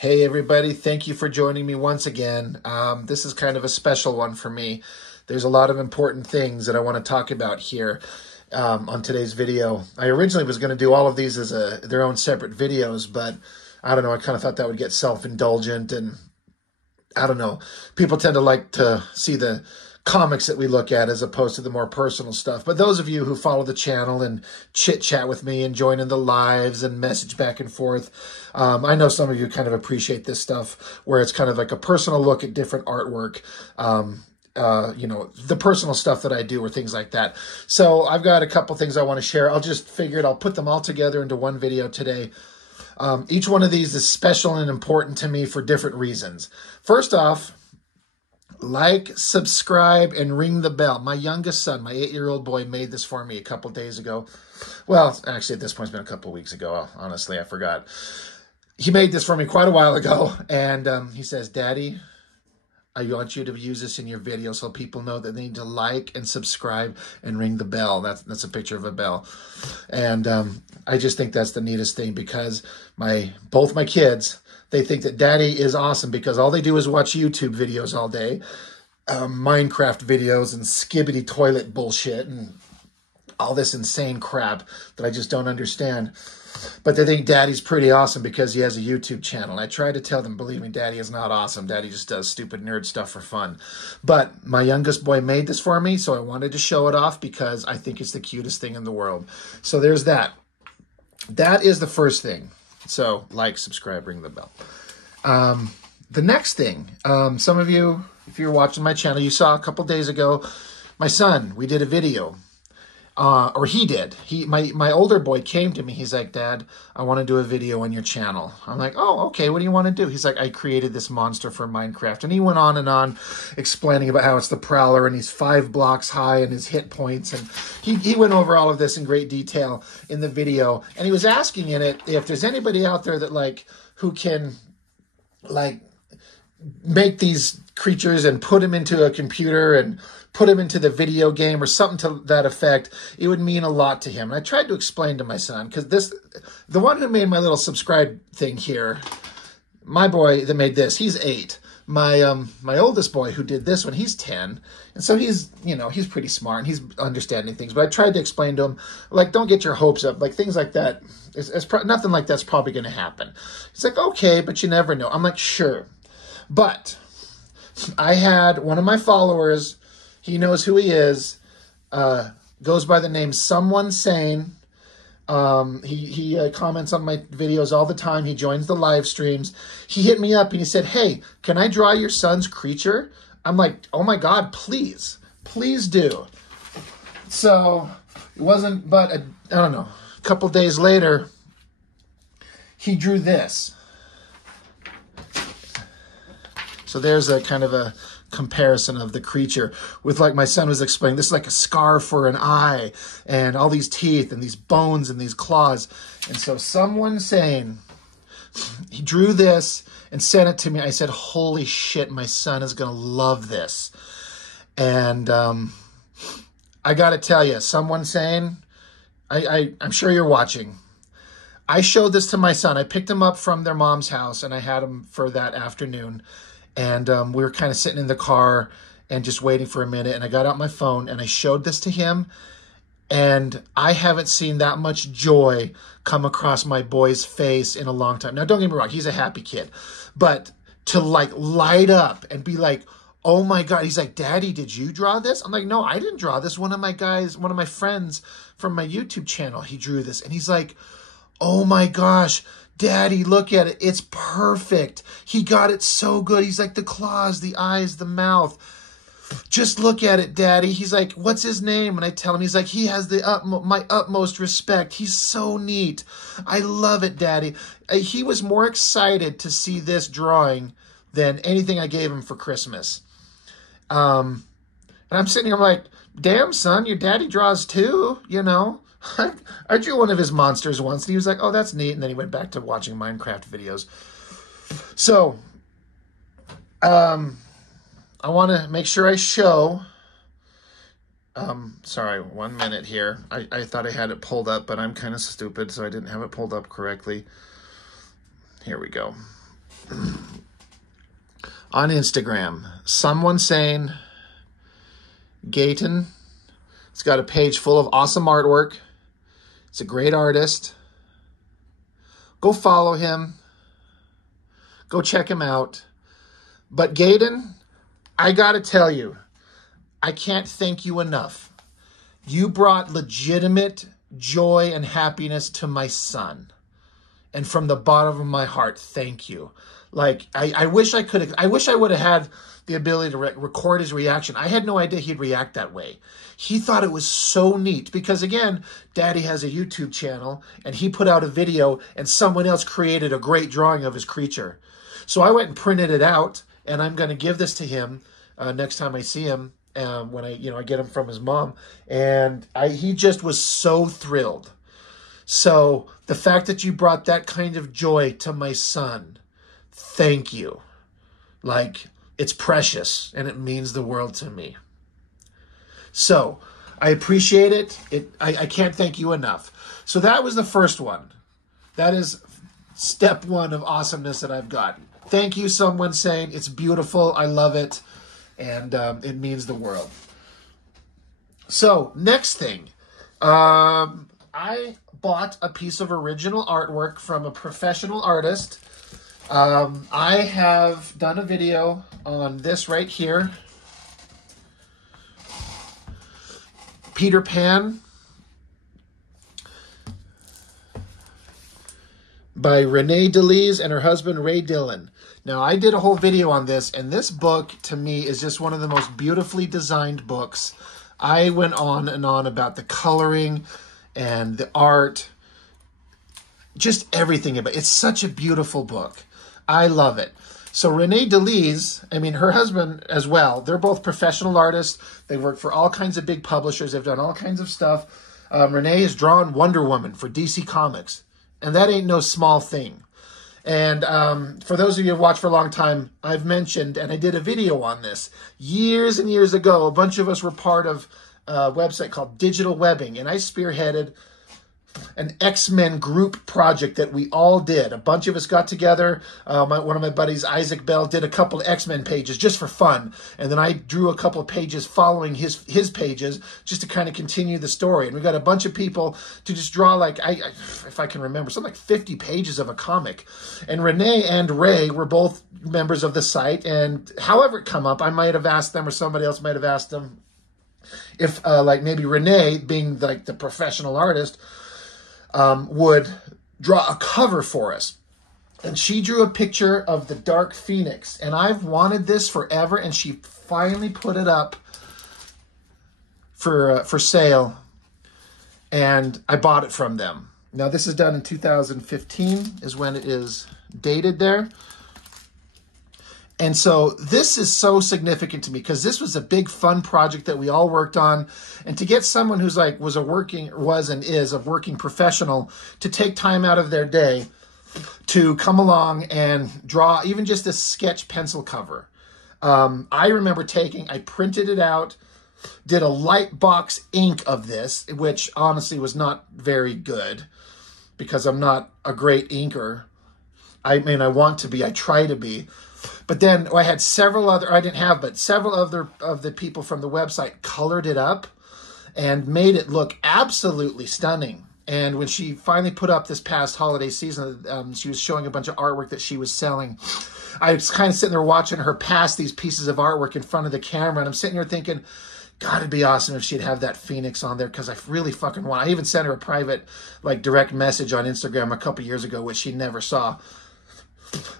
Hey everybody, thank you for joining me once again. This is kind of a special one for me. There's a lot of important things that I want to talk about here on today's video. I originally was going to do all of these as their own separate videos, but I don't know, I kind of thought that would get self-indulgent, and I don't know. People tend to like to see the comics that we look at as opposed to the more personal stuff. But those of you who follow the channel and chit chat with me and join in the lives and message back and forth, I know some of you kind of appreciate this stuff where it's kind of like a personal look at different artwork, you know, the personal stuff that I do or things like that. So I've got a couple things I want to share. I'll just figured I'll put them all together into one video today. Each one of these is special and important to me for different reasons. First off, like, subscribe, and ring the bell. My youngest son, my 8-year-old boy, made this for me a couple days ago. Well, actually, at this point, it's been a couple weeks ago. Honestly, I forgot. He made this for me quite a while ago, and he says, "Daddy, I want you to use this in your video so people know that they need to like and subscribe and ring the bell." That's a picture of a bell. And I just think that's the neatest thing because both my kids, they think that Daddy is awesome because all they do is watch YouTube videos all day, Minecraft videos and skibbity toilet bullshit and all this insane crap that I just don't understand. But they think Daddy's pretty awesome because he has a YouTube channel. And I try to tell them, believe me, Daddy is not awesome. Daddy just does stupid nerd stuff for fun. But my youngest boy made this for me, so I wanted to show it off because I think it's the cutest thing in the world. So there's that. That is the first thing. So like, subscribe, ring the bell. The next thing, some of you, if you're watching my channel, you saw a couple days ago, my son, we did a video. Or he did. My older boy came to me. He's like, "Dad, I want to do a video on your channel." I'm like, "Oh, okay. What do you want to do?" He's like, "I created this monster for Minecraft." And he went on and on explaining about how it's the Prowler and he's 5 blocks high and his hit points. And he went over all of this in great detail in the video. And he was asking in it if there's anybody out there that who can make these creatures and put them into a computer and put him into the video game or something to that effect. It would mean a lot to him. And I tried to explain to my son, because the one who made my little subscribe thing here, my boy that made this, he's 8. My oldest boy who did this one, he's 10. And so he's, you know, he's pretty smart and he's understanding things. But I tried to explain to him, like, don't get your hopes up. Like, things like that, nothing like that's probably going to happen. He's like, okay, but you never know. I'm like, sure. But I had one of my followers, he knows who he is, goes by the name Someone Sane. He comments on my videos all the time. He joins the live streams. He hit me up and he said, "Hey, can I draw your son's creature?" I'm like, "Oh my God, please. Please do." So it wasn't but, I don't know, a couple days later, he drew this. So there's a kind of a comparison of the creature with, like my son was explaining, this is like a scar for an eye and all these teeth and these bones and these claws. And so Someone Sane, he drew this and sent it to me. I said, holy shit, my son is going to love this. And I got to tell you, Someone Sane, I'm sure you're watching. I showed this to my son. I picked him up from their mom's house and I had him for that afternoon. And we were kind of sitting in the car and just waiting for a minute. And I got out my phone and I showed this to him. And I haven't seen that much joy come across my boy's face in a long time. Now, don't get me wrong. He's a happy kid. But to like light up and be like, oh my God. He's like, "Daddy, did you draw this?" I'm like, "No, I didn't draw this. One of my friends from my YouTube channel, he drew this." And he's like, "Oh my gosh, Daddy, look at it. It's perfect. He got it so good." He's like, "The claws, the eyes, the mouth. Just look at it, Daddy." He's like, "What's his name?" And I tell him, he's like, "He has my utmost respect. He's so neat. I love it, Daddy." He was more excited to see this drawing than anything I gave him for Christmas. And I'm sitting here, I'm like, "Damn, son, your daddy draws too, you know." I drew one of his monsters once, and he was like, "Oh, that's neat." And then he went back to watching Minecraft videos. So, I want to make sure I show. Sorry, 1 minute here. I thought I had it pulled up, but I'm kind of stupid, so I didn't have it pulled up correctly. Here we go. on Instagram. Someone saying, Gayton, it's got a page full of awesome artwork. It's a great artist. Go follow him. Go check him out. But Gayton, I gotta tell you, I can't thank you enough. You brought legitimate joy and happiness to my son. And from the bottom of my heart, thank you. Like, I wish I would have had the ability to record his reaction. I had no idea he'd react that way. He thought it was so neat because, again, Daddy has a YouTube channel and he put out a video and someone else created a great drawing of his creature. So I went and printed it out, and I'm going to give this to him next time I see him when I get him from his mom. And he just was so thrilled. So the fact that you brought that kind of joy to my son, thank you. Like, it's precious, and it means the world to me. So I appreciate it. I can't thank you enough. So that was the first one. That is step one of awesomeness that I've got. Thank you, someone saying it's beautiful. I love it. And it means the world. So next thing, I bought a piece of original artwork from a professional artist. I have done a video on this right here. Peter Pan by Renae De Liz and her husband Ray Dillon. Now, I did a whole video on this, and this book, to me, is just one of the most beautifully designed books. I went on and on about the coloring and the art, just everything about it. It's such a beautiful book. I love it. So Renae De Liz, I mean, her husband as well, they're both professional artists. They work for all kinds of big publishers. They've done all kinds of stuff. Renae has drawn Wonder Woman for DC Comics, and that ain't no small thing. And for those of you who've watched for a long time, I've mentioned, and I did a video on this years and years ago. A bunch of us were part of a website called Digital Webbing, and I spearheaded an X-Men group project that we all did. A bunch of us got together. One of my buddies, Isaac Bell, did a couple of X-Men pages just for fun. And then I drew a couple of pages following his pages just to kind of continue the story. And we got a bunch of people to just draw, like, if I can remember, something like 50 pages of a comic. And Renae and Ray were both members of the site. And however it come up, I might have asked them or somebody else might have asked them if, like, maybe Renae, being like the professional artist, would draw a cover for us. And she drew a picture of the Dark Phoenix. And I've wanted this forever, and she finally put it up for sale. And I bought it from them. Now, this is done in 2015 is when it is dated there. And so this is so significant to me because this was a big fun project that we all worked on. And to get someone who's like was a working professional to take time out of their day to come along and draw even just a sketch pencil cover. I remember I printed it out, did a light box ink of this, which honestly was not very good because I'm not a great inker. I mean, I want to be, I try to be. But then I had several other of the people from the website colored it up and made it look absolutely stunning. And when she finally put up this past holiday season, she was showing a bunch of artwork that she was selling. I was kind of sitting there watching her pass these pieces of artwork in front of the camera, and I'm sitting here thinking, God, it'd be awesome if she'd have that Phoenix on there because I really fucking want. I even sent her a private, like, direct message on Instagram a couple years ago, which she never saw.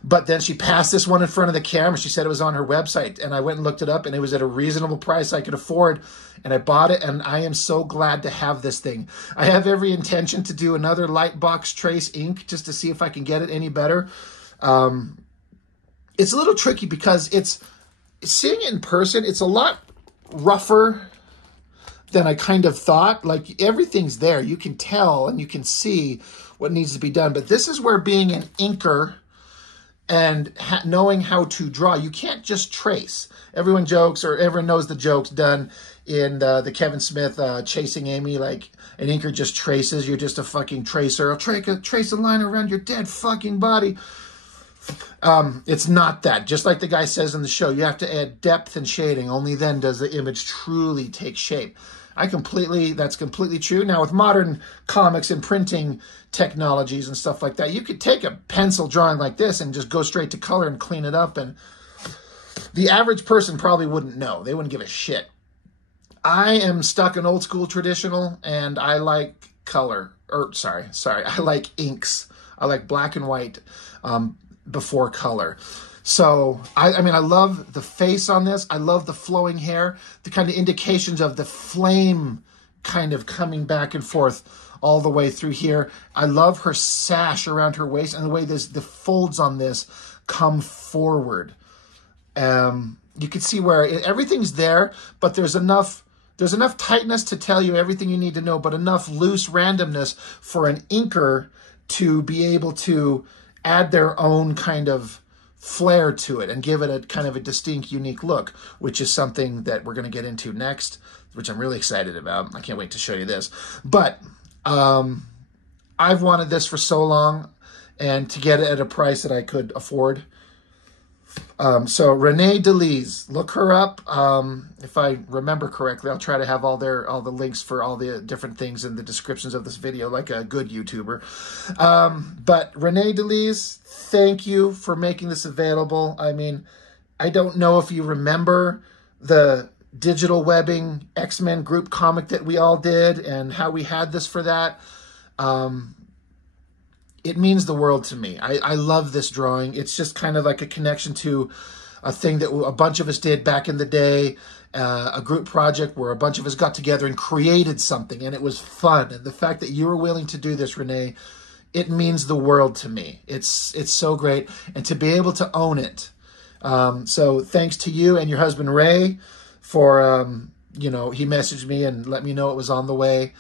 But then she passed this one in front of the camera. She said it was on her website, and I went and looked it up, and it was at a reasonable price I could afford, and I bought it, and I am so glad to have this thing. I have every intention to do another light box trace ink just to see if I can get it any better. It's a little tricky because seeing it in person, it's a lot rougher than I kind of thought. Like, everything's there. You can tell and you can see what needs to be done, but this is where being an inker and knowing how to draw, you can't just trace. Everyone jokes, or everyone knows the jokes done in the Kevin Smith Chasing Amy, like an inker just traces. You're just a fucking tracer. I'll trace a line around your dead fucking body. It's not that. Just like the guy says in the show, you have to add depth and shading. Only then does the image truly take shape. That's completely true. Now, with modern comics and printing technologies and stuff like that, you could take a pencil drawing like this and just go straight to color and clean it up. And the average person probably wouldn't know. They wouldn't give a shit. I am stuck in old school traditional, and I like color. I like inks. I like black and white before color. So, I mean, I love the face on this. I love the flowing hair, the kind of indications of the flame kind of coming back and forth all the way through here. I love her sash around her waist and the way the folds on this come forward. You can see where everything's there, but there's enough tightness to tell you everything you need to know, but enough loose randomness for an inker to be able to add their own kind of flair to it and give it a kind of a distinct, unique look, which is something that we're going to get into next, which I'm really excited about. I can't wait to show you this. But I've wanted this for so long, and to get it at a price that I could afford. So Renae De Liz, look her up. If I remember correctly, I'll try to have all the links for all the different things in the descriptions of this video, like a good YouTuber. But Renae De Liz, thank you for making this available. I mean, I don't know if you remember the digital webbing X-Men group comic that we all did and how we had this for that. It means the world to me. I love this drawing. It's just kind of like a connection to a thing that a bunch of us did back in the day, a group project where a bunch of us got together and created something, and it was fun. And the fact that you were willing to do this, Renae, it means the world to me. It's so great, and to be able to own it. So thanks to you and your husband, Ray, for, you know, he messaged me and let me know it was on the way.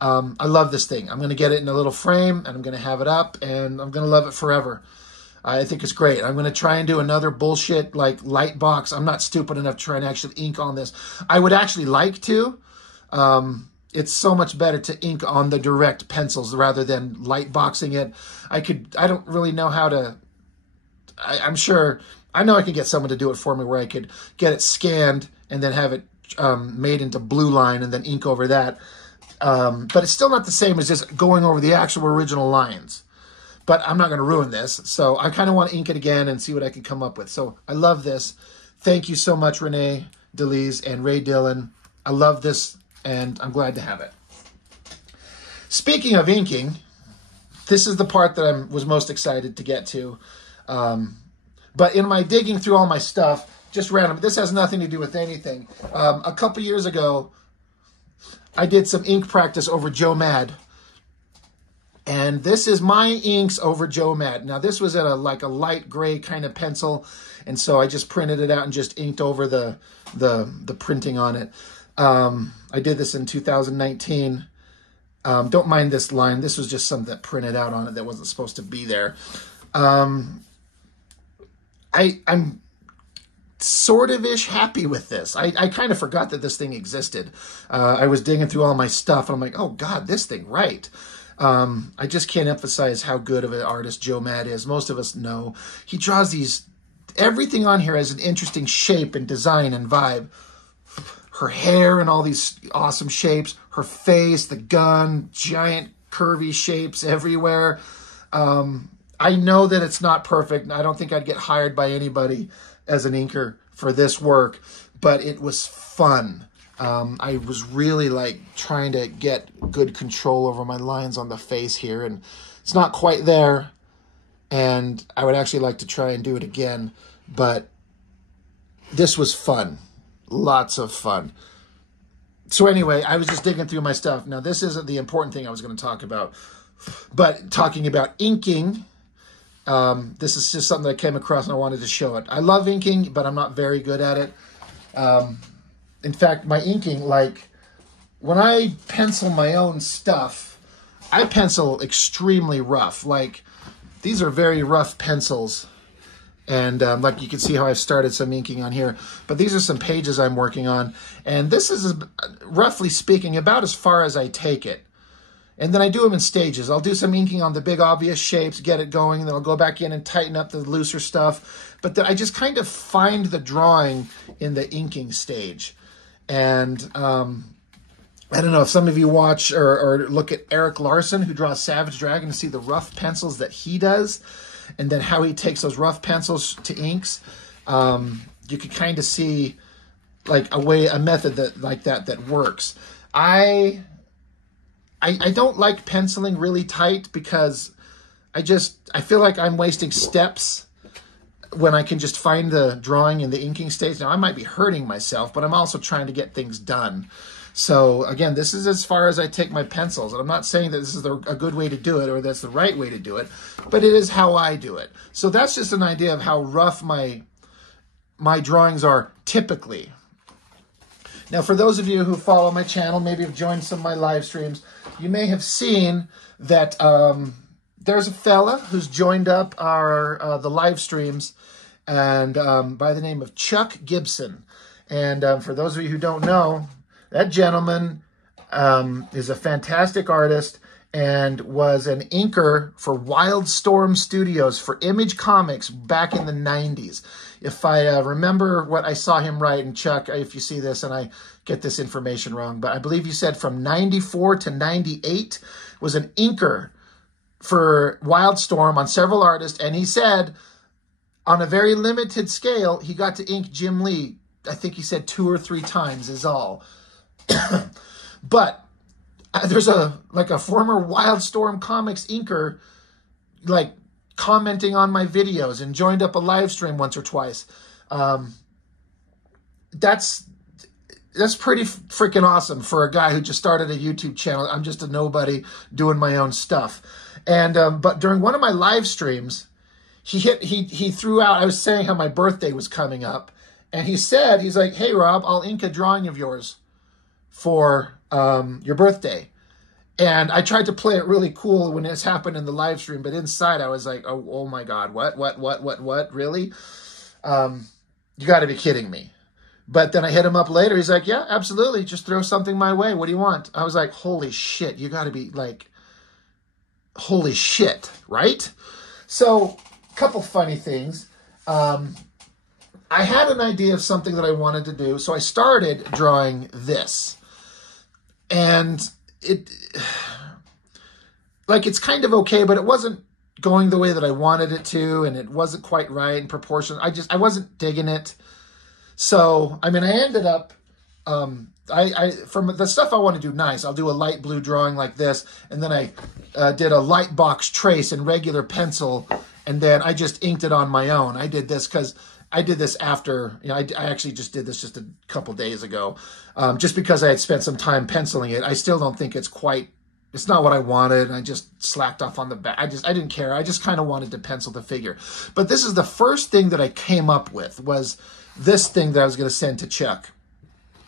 I love this thing. I'm going to get it in a little frame, and I'm going to have it up, and I'm going to love it forever. I think it's great. I'm going to try and do another bullshit like light box. I'm not stupid enough to try and actually ink on this. I would actually like to. It's so much better to ink on the direct pencils rather than light boxing it. I don't really know how to. I'm sure. I know I can get someone to do it for me where I could get it scanned and then have it made into blue line and then ink over that. But it's still not the same as just going over the actual original lines. But I'm not going to ruin this, so I kind of want to ink it again and see what I can come up with. So I love this. Thank you so much, Renae De Liz and Ray Dillon. I love this, and I'm glad to have it. Speaking of inking, this is the part that I was most excited to get to. But in my digging through all my stuff, just random, this has nothing to do with anything. A couple years ago, I did some ink practice over Joe Mad. And this is my inks over Joe Mad. Now, this was at a light gray kind of pencil. And so I just printed it out and just inked over the printing on it. I did this in 2019. Don't mind this line. This was just something that printed out on it that wasn't supposed to be there. I'm sort of-ish happy with this. I kind of forgot that this thing existed. I was digging through all my stuff, and I'm like, oh, God, this thing, right. I just can't emphasize how good of an artist Joe Mad is. Most of us know. He draws everything on here has an interesting shape and design and vibe. Her hair and all these awesome shapes. Her face, the gun, giant curvy shapes everywhere. I know that it's not perfect. I don't think I'd get hired by anybody as an inker for this work, but it was fun. I was really trying to get good control over my lines on the face here, and it's not quite there, and I would actually like to try and do it again, but this was fun. Lots of fun. So anyway, I was just digging through my stuff. Now, this isn't the important thing I was going to talk about, but talking about inking, this is just something that I came across and I wanted to show it. I love inking, but I'm not very good at it. In fact, my inking, when I pencil my own stuff, I pencil extremely rough. These are very rough pencils. And you can see how I've started some inking on here. But these are some pages I'm working on. And this is, roughly speaking, about as far as I take it. And then I do them in stages. I'll do some inking on the big obvious shapes, get it going, and then I'll go back in and tighten up the looser stuff. But then I just kind of find the drawing in the inking stage. And I don't know if some of you watch or look at Eric Larson, who draws Savage Dragon, to see the rough pencils that he does, and then how he takes those rough pencils to inks. You can kind of see like a method that works. I don't like penciling really tight because I feel like I'm wasting steps when I can just find the drawing in the inking stage. Now, I might be hurting myself, but I'm also trying to get things done. So again, this is as far as I take my pencils. And I'm not saying that this is a good way to do it or that's the right way to do it, but it is how I do it. So that's just an idea of how rough my drawings are typically. Now, for those of you who follow my channel, maybe have joined some of my live streams, you may have seen that there's a fella who's joined up the live streams, and by the name of Chuck Gibson. And for those of you who don't know, that gentleman is a fantastic artist and was an inker for WILDSTORM Studios for Image Comics back in the 90s. If I remember what I saw him write, and Chuck, if you see this and I get this information wrong, but I believe you said from 94 to 98 was an inker for WILDSTORM on several artists, and he said on a very limited scale, he got to ink Jim Lee, I think he said 2 or 3 times is all. But there's a former WILDSTORM Comics inker like commenting on my videos and joined up a live stream once or twice. That's pretty freaking awesome for a guy who just started a YouTube channel. I'm just a nobody doing my own stuff. And but during one of my live streams, he threw out, I was saying how my birthday was coming up, and he's like, "Hey Rob, I'll ink a drawing of yours for your birthday." And I tried to play it really cool when this happened in the live stream, but inside I was like, oh my God, what, really? You got to be kidding me. But then I hit him up later. He's like, yeah, absolutely. Just throw something my way. What do you want? I was like, holy shit. You got to be like, holy shit, right? So a couple funny things. I had an idea of something that I wanted to do. So I started drawing this. And it's kind of okay, but it wasn't going the way that I wanted it to, and it wasn't quite right in proportion. I wasn't digging it. So, I mean, I ended up, from the stuff I want to do nice, I'll do a light blue drawing like this, and then I did a light box trace in regular pencil, and then I just inked it on my own. I did this because I did this after, I actually just did this just a couple days ago, just because I had spent some time penciling it. I still don't think it's not what I wanted, and I just slacked off on the back. I didn't care. I just kind of wanted to pencil the figure. But this is the first thing that I came up with, was this thing that I was going to send to Chuck.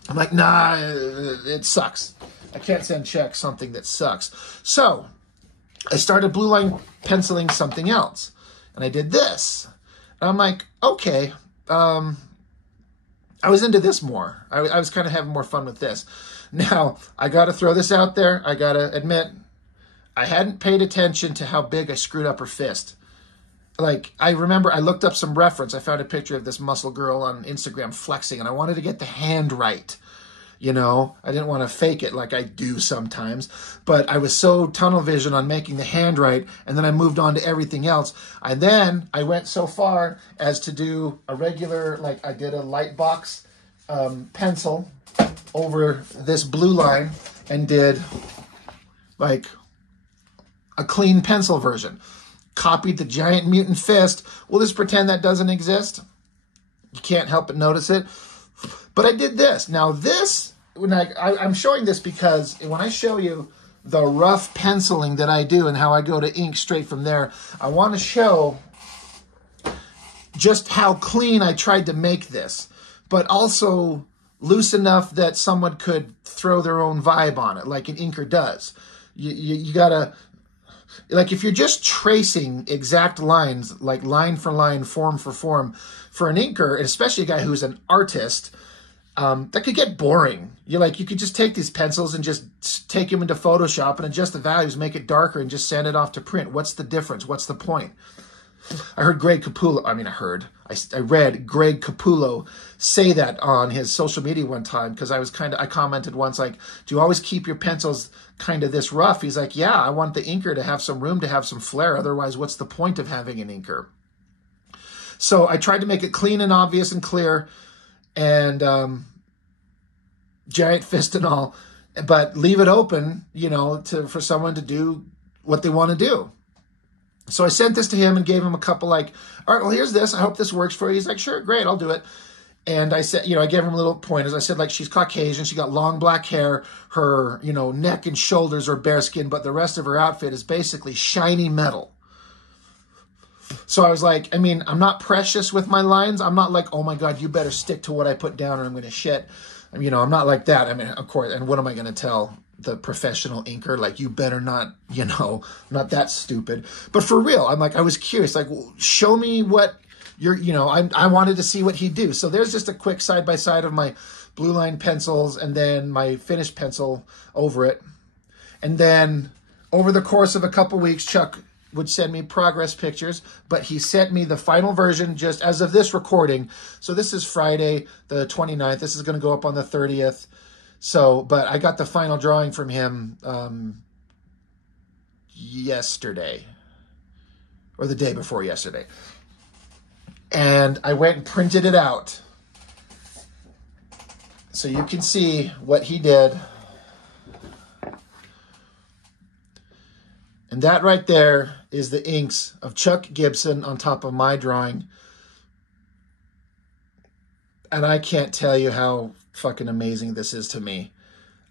I'm like, nah, it sucks. I can't send Chuck something that sucks. So I started blue line penciling something else, and I did this. And I'm like, okay, I was into this more. I was kind of having more fun with this. Now, I got to throw this out there. I got to admit, I hadn't paid attention to how big I screwed up her fist. Like, I remember I looked up some reference. I found a picture of this muscle girl on Instagram flexing, and I wanted to get the hand right. I didn't want to fake it like I do sometimes, but I was so tunnel vision on making the hand right, and then I moved on to everything else. And then I went so far as to do a regular, I did a light box pencil over this blue line and did a clean pencil version. Copied the giant mutant fist. We'll just pretend that doesn't exist. You can't help but notice it. But I did this. Now this, I'm showing this because when I show you the rough penciling that I do and how I go to ink straight from there, I want to show just how clean I tried to make this, but also loose enough that someone could throw their own vibe on it, like an inker does. You gotta, if you're just tracing exact lines, like line for line, form for form, for an inker, and especially a guy who's an artist, that could get boring. You could just take these pencils and just take them into Photoshop and adjust the values, make it darker, and just send it off to print. What's the difference? What's the point? I heard Greg Capullo, I read Greg Capullo say that on his social media one time, because I commented once, like, do you always keep your pencils kind of this rough? He's like, yeah, I want the inker to have some room, to have some flair. Otherwise, what's the point of having an inker? So I tried to make it clean and obvious and clear, and giant fist and all, but leave it open, for someone to do what they want to do. So I sent this to him and gave him a couple, like, all right, well, here's this. I hope this works for you. He's like, sure, great, I'll do it. And I said, I gave him little pointers. I said, like, she's Caucasian. She got long black hair. Her, neck and shoulders are bare skin, but the rest of her outfit is basically shiny metal. So I was like, I'm not precious with my lines. I'm not like, oh my God, you better stick to what I put down or I'm going to shit. I'm not like that. Of course, and what am I going to tell the professional inker? Like, you better not, I'm not that stupid. But for real, I'm like, I was curious, like, well, show me what you're, I wanted to see what he'd do. So there's just a quick side-by-side of my blue line pencils and then my finished pencil over it. And then over the course of a couple weeks, Chuck would send me progress pictures, but he sent me the final version just as of this recording. So this is Friday, the 29th. This is going to go up on the 30th. So, but I got the final drawing from him yesterday, or the day before yesterday. And I went and printed it out, so you can see what he did. And that right there is the inks of Chuck Gibson on top of my drawing. And I can't tell you how fucking amazing this is to me.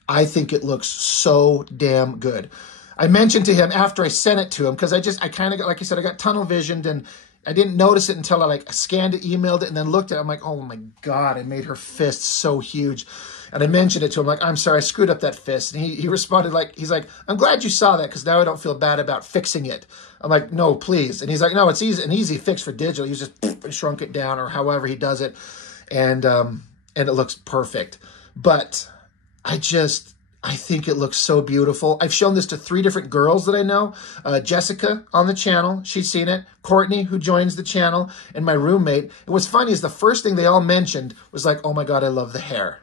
I think it looks so damn good. I mentioned to him after I sent it to him, because I kind of got, like I said, I got tunnel visioned and I didn't notice it until I scanned it, emailed it, and then looked at it. I'm like, oh my God, I made her fist so huge. And I mentioned it to him, like, I'm sorry, I screwed up that fist. And he responded, he's like, I'm glad you saw that, because now I don't feel bad about fixing it. I'm like, no, please. And he's like, no, it's an easy fix for digital. He's just shrunk it down, or however he does it. And it looks perfect. But I think it looks so beautiful. I've shown this to 3 different girls that I know. Jessica on the channel, she's seen it. Courtney, who joins the channel, and my roommate. And what's funny is the first thing they all mentioned was like, oh my God, I love the hair.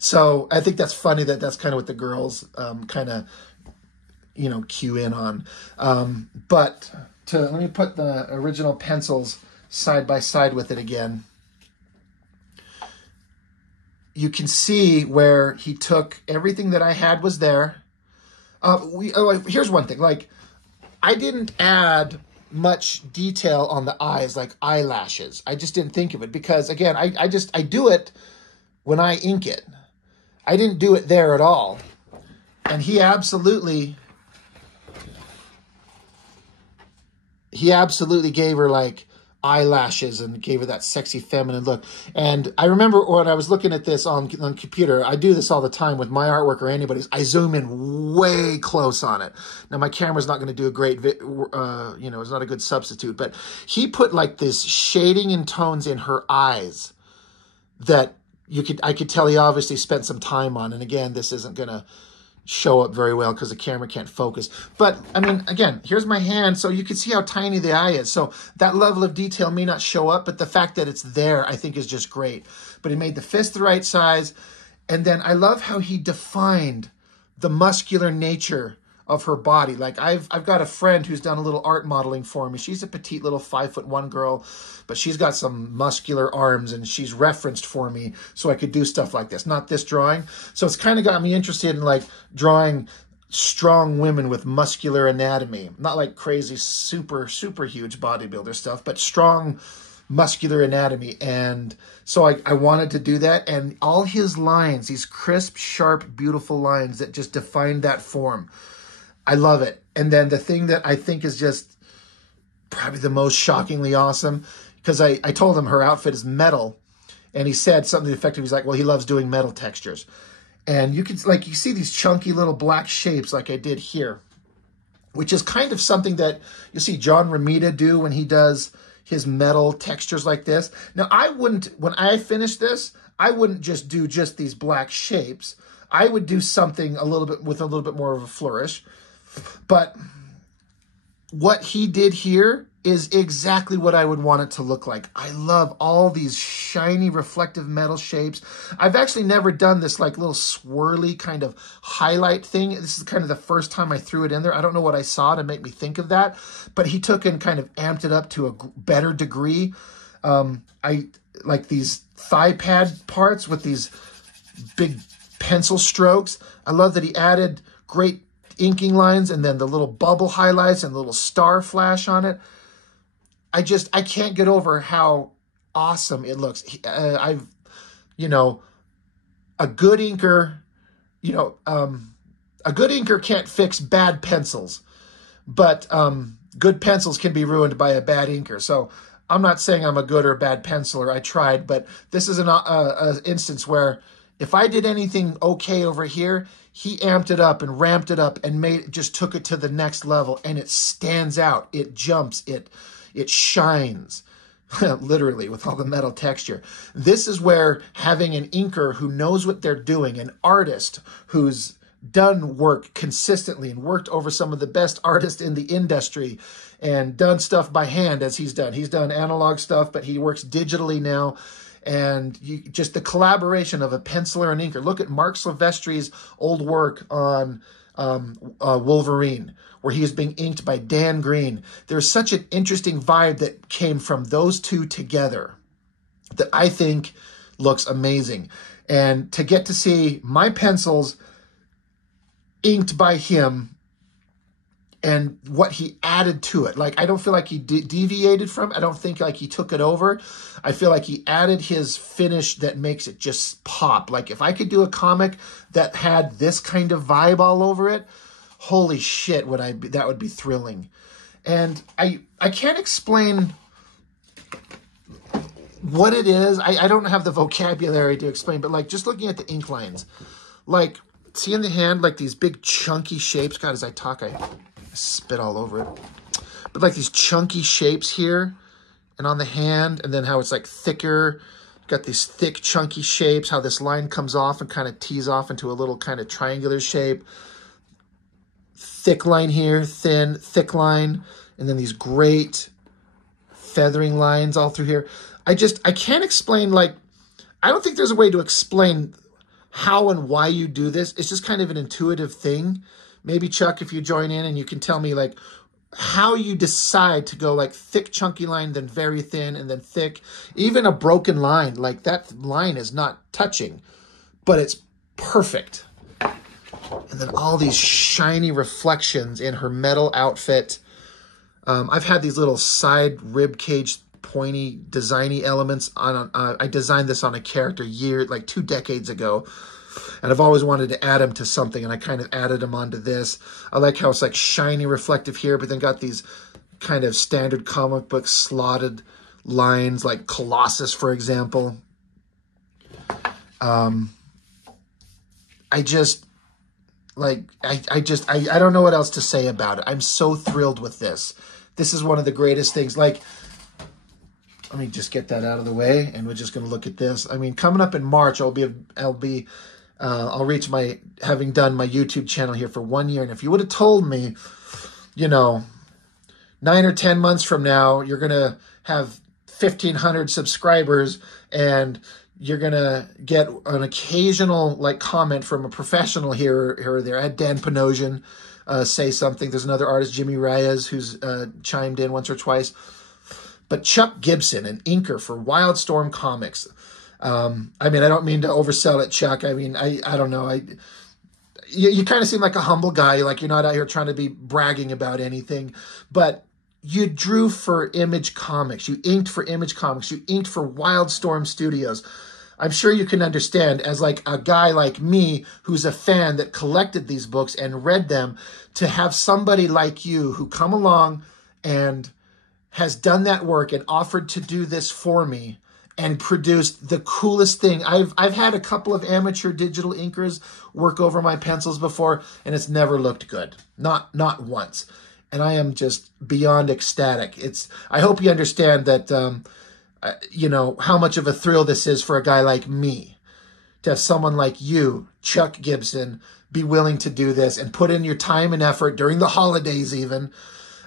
So I think that's funny that that's kind of what the girls kind of, cue in on. But let me put the original pencils side by side with it again. You can see where he took everything that I had was there. Here's one thing. Like, I didn't add much detail on the eyes, like eyelashes. I just didn't think of it because, again, I do it when I ink it. I didn't do it there at all. And he absolutely gave her, like, eyelashes and gave her that sexy feminine look. And I remember when I was looking at this on computer, I do this all the time with my artwork or anybody's. I zoom in way close on it. Now my camera's not going to do a great, it's not a good substitute, but he put like this shading and tones in her eyes that I could tell he obviously spent some time on. And again, this isn't going to show up very well because the camera can't focus. But, again, here's my hand, so you can see how tiny the eye is. So that level of detail may not show up, but the fact that it's there, I think, is just great. But he made the fist the right size. And then I love how he defined the muscular nature of her body. Like, I've got a friend who's done a little art modeling for me. She's a petite little 5'1" girl, but she's got some muscular arms, and she's referenced for me so I could do stuff like this. Not this drawing. So it's kind of got me interested in, like, drawing strong women with muscular anatomy. Not like crazy, super, super huge bodybuilder stuff, but strong muscular anatomy. And so I wanted to do that. And all his lines, these crisp, sharp, beautiful lines that just define that form. I love it. And then the thing that I think is just probably the most shockingly awesome, because I told him her outfit is metal, and he said something effective. He's like, well, he loves doing metal textures. And you can, like, you see these chunky little black shapes like I did here, which is kind of something that you see John Romita do when he does his metal textures like this. Now, I wouldn't, when I finish this, I wouldn't just do just these black shapes. I would do something a little bit with a little bit more of a flourish. But what he did here is exactly what I would want it to look like. I love all these shiny reflective metal shapes. I've actually never done this like little swirly kind of highlight thing. This is kind of the first time I threw it in there. I don't know what I saw to make me think of that, but he took and kind of amped it up to a better degree. I like these thigh pad parts with these big pencil strokes. I love that he added great inking lines and then the little bubble highlights and the little star flash on it. I can't get over how awesome it looks. A good inker, a good inker can't fix bad pencils, but good pencils can be ruined by a bad inker. So I'm not saying I'm a good or bad penciler. I tried, but this is an instance where if I did anything okay over here, he amped it up and ramped it up and just took it to the next level, and it stands out. It jumps. It shines, literally, with all the metal texture. This is where having an inker who knows what they're doing, an artist who's done work consistently and worked over some of the best artists in the industry and done stuff by hand as he's done. He's done analog stuff, but he works digitally now. And just the collaboration of a penciler and inker. Look at Mark Silvestri's old work on Wolverine, where he is being inked by Dan Green. There's such an interesting vibe that came from those two together that I think looks amazing. And to get to see my pencils inked by him and what he added to it. Like, I don't feel like he deviated from it. I don't think like he took it over. I feel like he added his finish that makes it just pop. Like, if I could do a comic that had this kind of vibe all over it, holy shit, that would be thrilling. And I can't explain what it is. I don't have the vocabulary to explain, but like just looking at the ink lines, like see in the hand, like these big chunky shapes. God, as I talk, I spit all over it. But like these chunky shapes here and on the hand, and then how it's like thicker. Got these thick chunky shapes, how this line comes off and kind of tees off into a little kind of triangular shape. Thick line here, thin, thick line, and then these great feathering lines all through here. I can't explain, like, I don't think there's a way to explain how and why you do this. It's just kind of an intuitive thing. Maybe, Chuck, if you join in and you can tell me, like, how you decide to go, like, thick, chunky line, then very thin, and then thick. Even a broken line, like, that line is not touching, but it's perfect. And then all these shiny reflections in her metal outfit. I've had these little side rib cage pointy designy elements on. I designed this on a character like 2 decades ago, and I've always wanted to add them to something, and I kind of added them onto this. I like how it's like shiny reflective here, but then got these kind of standard comic book slotted lines, like Colossus, for example. I don't know what else to say about it. I'm so thrilled with this. This is one of the greatest things. Like, let me just get that out of the way, and we're just going to look at this. I mean, coming up in March, I'll reach having done my YouTube channel here for 1 year. And if you would have told me, 9 or 10 months from now, you're going to have 1,500 subscribers and you're going to get an occasional like comment from a professional here or there. I had Dan Panosian say something. There's another artist, Jimmy Reyes, who's chimed in once or twice. But Chuck Gibson, an inker for WILDSTORM Comics. I mean, I don't mean to oversell it, Chuck. I mean, I don't know. You kind of seem like a humble guy. Like you're not out here trying to be bragging about anything. But you drew for Image Comics. You inked for Image Comics. You inked for WILDSTORM Studios. I'm sure you can understand, as like a guy like me who's a fan that collected these books and read them, to have somebody like you who come along and has done that work and offered to do this for me and produced the coolest thing. I've had a couple of amateur digital inkers work over my pencils before, and it's never looked good. Not once. And I am just beyond ecstatic. I hope you understand that you know, how much of a thrill this is for a guy like me, to have someone like you, Chuck Gibson, be willing to do this and put in your time and effort during the holidays even.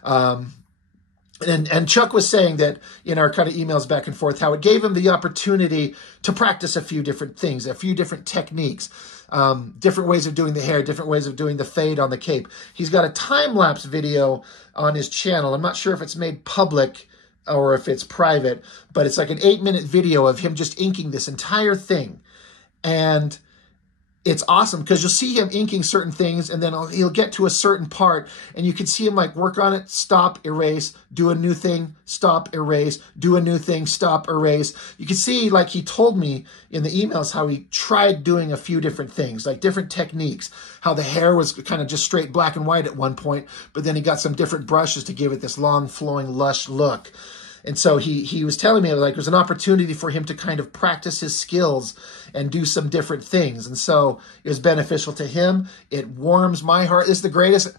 And Chuck was saying that in our kind of emails back and forth, how it gave him the opportunity to practice a few different things, a few different techniques, different ways of doing the hair, different ways of doing the fade on the cape. He's got a time-lapse video on his channel. I'm not sure if it's made public or if it's private, but it's like an 8-minute video of him just inking this entire thing. And it's awesome because you'll see him inking certain things, and then he'll get to a certain part and you can see him like work on it, stop, erase, do a new thing, stop, erase, do a new thing, stop, erase. You can see, like he told me in the emails, how he tried doing a few different things, like different techniques, how the hair was kind of just straight black and white at one point, but then he got some different brushes to give it this long, flowing, lush look. And so he was telling me, like, it was an opportunity for him to kind of practice his skills and do some different things. And so it was beneficial to him. It warms my heart. It's the greatest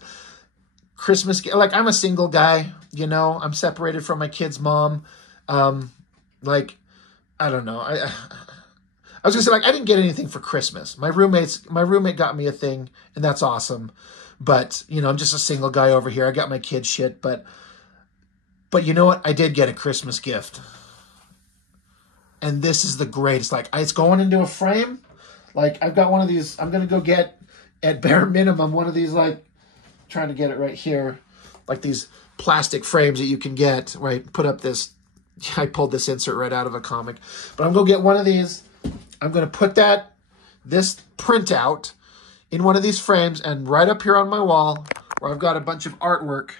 Christmas gift. Like, I'm a single guy, you know. I'm separated from my kid's mom. Like, I don't know. I was gonna say, like, I didn't get anything for Christmas. My roommate got me a thing, and that's awesome. But, you know, I'm just a single guy over here. I got my kid shit, but you know what? I did get a Christmas gift. And this is the greatest. Like, it's going into a frame. Like, I've got one of these. I'm going to go get, at bare minimum, one of these, like, trying to get it right here. Like these plastic frames that you can get, right? Put up this. I pulled this insert right out of a comic. But I'm going to get one of these. I'm going to put this printout in one of these frames, and right up here on my wall, where I've got a bunch of artwork,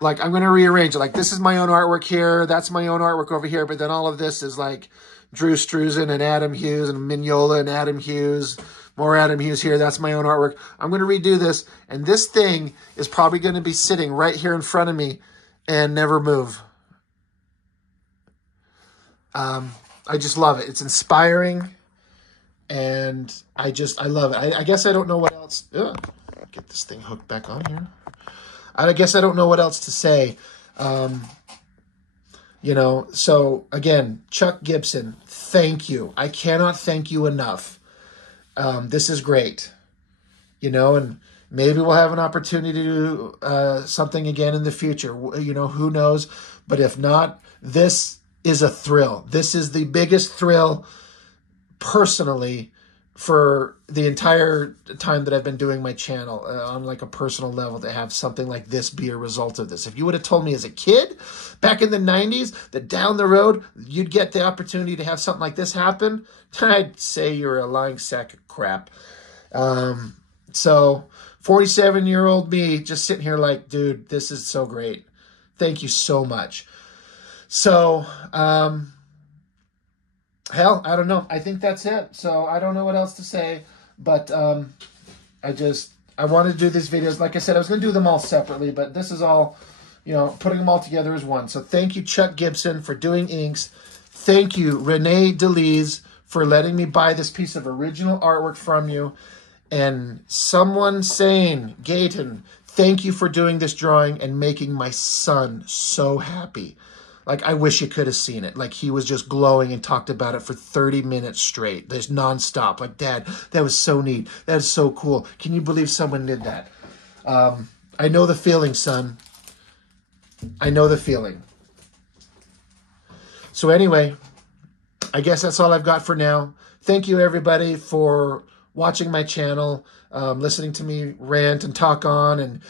like, I'm going to rearrange it. Like, this is my own artwork here. That's my own artwork over here. But then all of this is like Drew Struzan and Adam Hughes and Mignola and Adam Hughes. More Adam Hughes here. That's my own artwork. I'm going to redo this. And this thing is probably going to be sitting right here in front of me and never move. I just love it. It's inspiring. And I love it. I guess I don't know what else. Ugh. Get this thing hooked back on here. I guess I don't know what else to say. You know, so again, Chuck Gibson, thank you. I cannot thank you enough. This is great. You know, and maybe we'll have an opportunity to do something again in the future. You know, who knows? But if not, this is a thrill. This is the biggest thrill personally for the entire time that I've been doing my channel on like a personal level, to have something like this be a result of this. If you would have told me as a kid back in the 90s that down the road you'd get the opportunity to have something like this happen, I'd say you're a lying sack of crap. So 47-year-old me just sitting here like, dude, this is so great. Thank you so much. So, hell, I don't know. I think that's it. So I don't know what else to say, but I wanted to do these videos. Like I said, I was going to do them all separately, but this is all, you know, putting them all together as one. So thank you, Chuck Gibson, for doing inks. Thank you, Renae De Liz, for letting me buy this piece of original artwork from you. And someone saying, Gayton, thank you for doing this drawing and making my son so happy. Like, I wish you could have seen it. Like, he was just glowing and talked about it for 30 minutes straight. There's nonstop. Like, Dad, that was so neat. That is so cool. Can you believe someone did that? I know the feeling, son. I know the feeling. So anyway, I guess that's all I've got for now. Thank you, everybody, for watching my channel, listening to me rant and talk on, and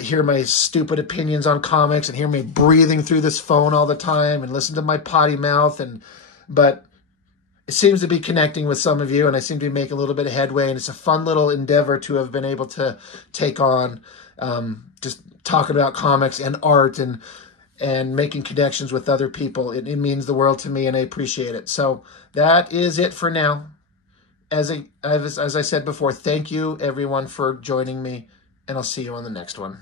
hear my stupid opinions on comics, and hear me breathing through this phone all the time, and listen to my potty mouth. But it seems to be connecting with some of you, and I seem to be making a little bit of headway, and it's a fun little endeavor to have been able to take on, just talking about comics and art and making connections with other people. It means the world to me, and I appreciate it. So that is it for now. As I said before, thank you, everyone, for joining me, and I'll see you on the next one.